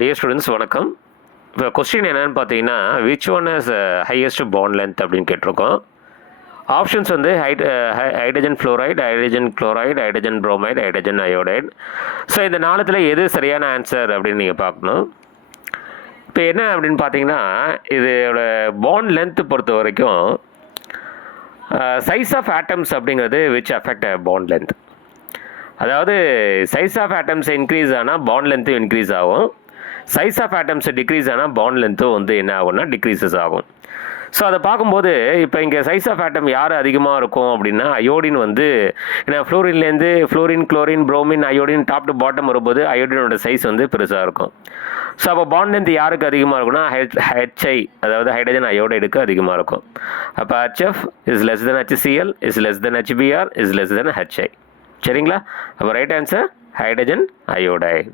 Dear students வணக்கம். இப்போ question என்னென்னு பார்த்தீங்கன்னா, which one is highest bond length அப்படின்னு கேட்டிருக்கோம். ஆப்ஷன்ஸ் வந்து hydrogen fluoride, hydrogen chloride, hydrogen bromide, hydrogen iodide. So இந்த நாலுத்தில் எது சரியான ஆன்சர் அப்படின்னு நீங்கள் பார்க்கணும். இப்போ என்ன அப்படின்னு பார்த்தீங்கன்னா, இதோட பாண்ட் லென்த் பொறுத்த வரைக்கும் சைஸ் ஆஃப் ஆட்டம்ஸ் அப்படிங்கிறது விச் அஃபெக்ட் பாண்ட் லென்த். அதாவது சைஸ் ஆஃப் ஆட்டம்ஸ் இன்க்ரீஸ் ஆனால் பாண்ட் லென்த்தும் இன்க்ரீஸ் ஆகும். சைஸ் ஆஃப் ஆட்டம்ஸ் டிக்ரீஸ் ஆனால் பாண்ட் லென்த்தும் வந்து என்ன ஆகும்னா டிக்ரீசஸ் ஆகும். ஸோ அதை பார்க்கும்போது இப்போ இங்கே சைஸ் ஆஃப் ஆட்டம் யார் அதிகமாக இருக்கும் அப்படின்னா அயோடின் வந்து, ஏன்னா ஃப்ளோரின்லேருந்து fluorine, chlorine, bromine, iodine top to bottom வரும்போது அயோடினோட சைஸ் வந்து பெருசாக இருக்கும். ஸோ அப்போ பாண்ட் லென்த் யாருக்கு அதிகமாக இருக்குன்னா ஹெச்ஐ, அதாவது ஹைட்ரஜன் அயோடைடுக்கு அதிகமாக இருக்கும். அப்போ HF is less than HCl is less than HBr is less than HI. சரிங்களா? அப்போ ரைட் ஆன்சர் ஹைட்ரஜன் அயோடைடு.